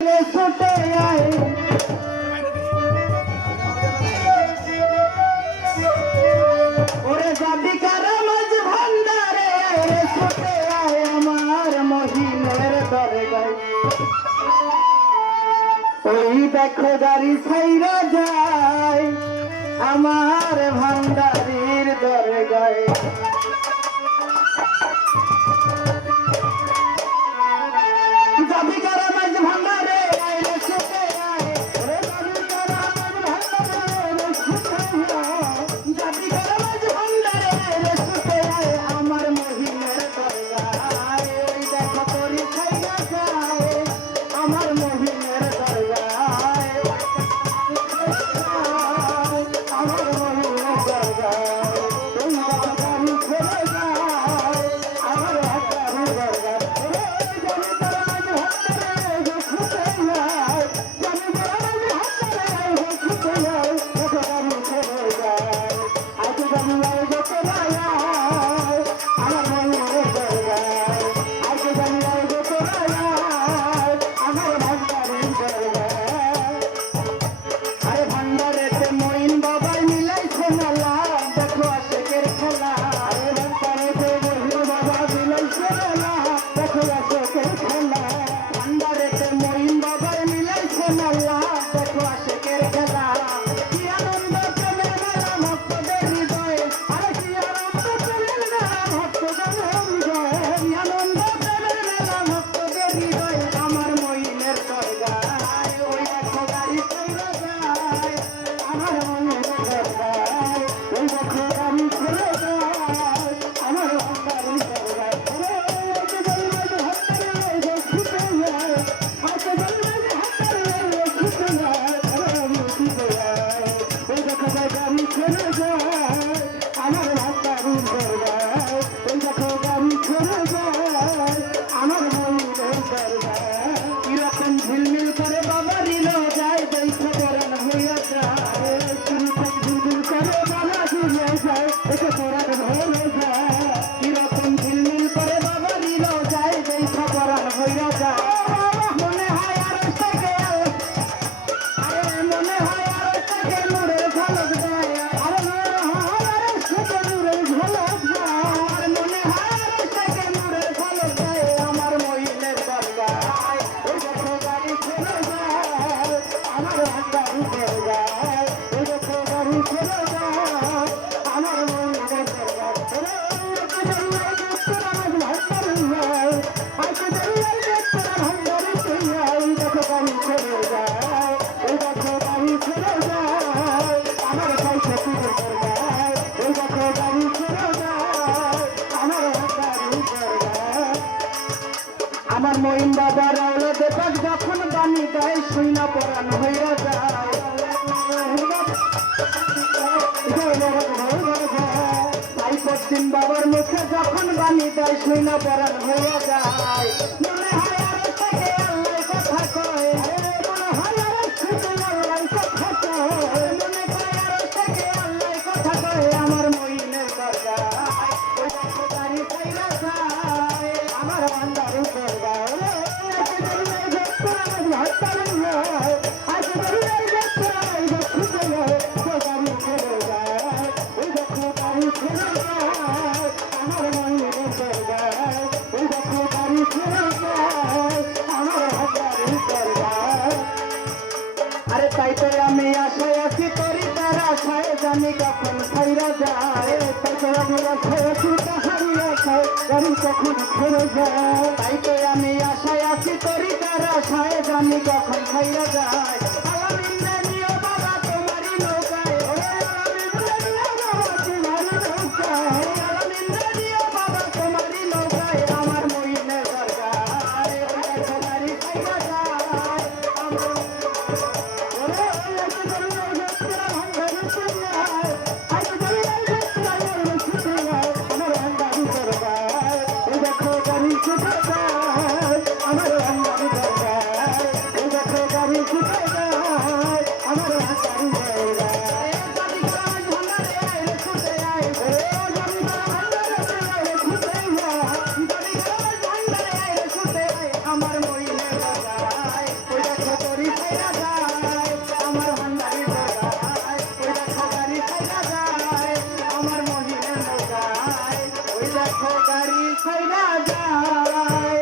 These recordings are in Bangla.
ছুটে আয় ওরে যাবি কারা মাঝ ভান্ডারে ছুটে আয় আমার মহিনের দরগায় ওই দেখো গাড়ি ছাইরা যায় আমার ভান্ডারির দরগায় যাবি কারা মাঝ ভান্ডারে ছুটে আয় ওরে যাবি কারা মাঝ ভান্ডারে ছুটে আয় যাবি কারা মাঝ ভান্ডারে ছুটে আয় আমার মহিনের দরগায় ওই দেখো তোরি ছাইরা যায় আমার মহিনের দরগায় আমার মহিনের দরগায় ওই দেখো গাড়ি ছেড়ে যায় আমার হাতারি দরগায় আমার মহিন বাবা রাওলা দেবাক যখন বাণী দেয় শুইনা পরাণ হইয়া যায় তাই পশ্চিম বাবার মুখে যখন বাণী দেয় শুইনা পরাণ হইয়া যায় মনে হয় আর থেকে আল্লাহ কথা কয় মনে হয় আর থেকে আল্লাহ কথা কয় মনে হয় আর থেকে আল্লাহ কথা কয় আমার মহিনের দরগায় ওই গাড়ি ছাইরা যায় আমার ভান্ডারি আরে তাই তো আমি আশায় আছি তোরই তার আশায় জানি কখন ছাইরা যায় তাই তো আমি আশায় আছি তাহারি আশায় জানি কখন ছেড়ে যায় তাই তো আমি আশায় আছি তোরই তার আশায় জানি কখন ছাইরা যায় আমার তোরি ছাইরা যায় আমার ভান্ডারি নৌকায় ওই দেখো গাড়ি ছাইরা যায় আমার মহিলা নৌকায় ওই দেখো গাড়ি ছাইরা যায়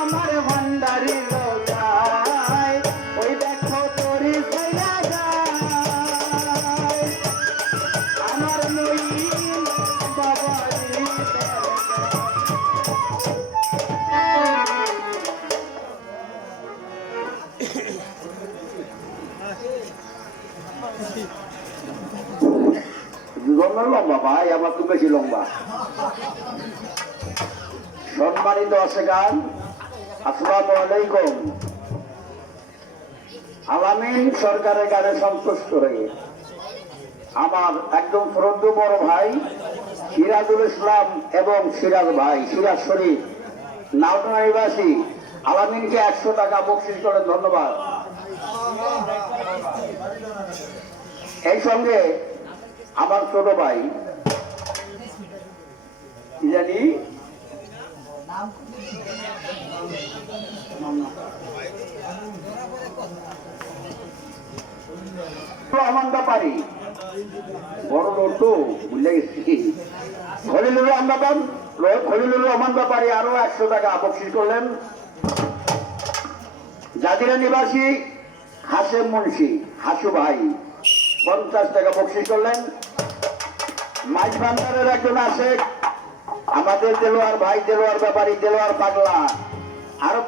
আমার ভান্ডারি নৌকায় ওই দেখো তোরি ছাইরা যায় আমার মহিলা বাবারি লম্বা ভাই, আমার তো বেশি লম্বা। সম্মানিত আশেখান, আসসালামু আলাইকুম। আলামিন সরকারের গানে সন্তুষ্ট হয়ে আমার একদম শ্রদ্ধেয় বড় ভাই সিরাজুল ইসলাম এবং সিরাজ ভাই সিরাজ শরীফ নাওটা নিবাসী আলামিনকে 100 টাকা বকশিশ করেন, ধন্যবাদ। এই সঙ্গে আমার ছোট ভাই কি জানি রহমান ব্যাপারী, বড় লোক তো বুঝলে গেছি, খলিলুর রহমান ব্যাপারী আরো 100 টাকা বকশিশ করলেন। জাজিরা নিবাসী হাসেম মুন্সি হাসু ভাই 50 টাকা বকশিশ করলেন। মাইজ ভান্ডারের একজন আছে আমাদের দেলোয়ার ভাই, দেলোয়ার ব্যাপারী, দেলোয়ার পাগলা, আরো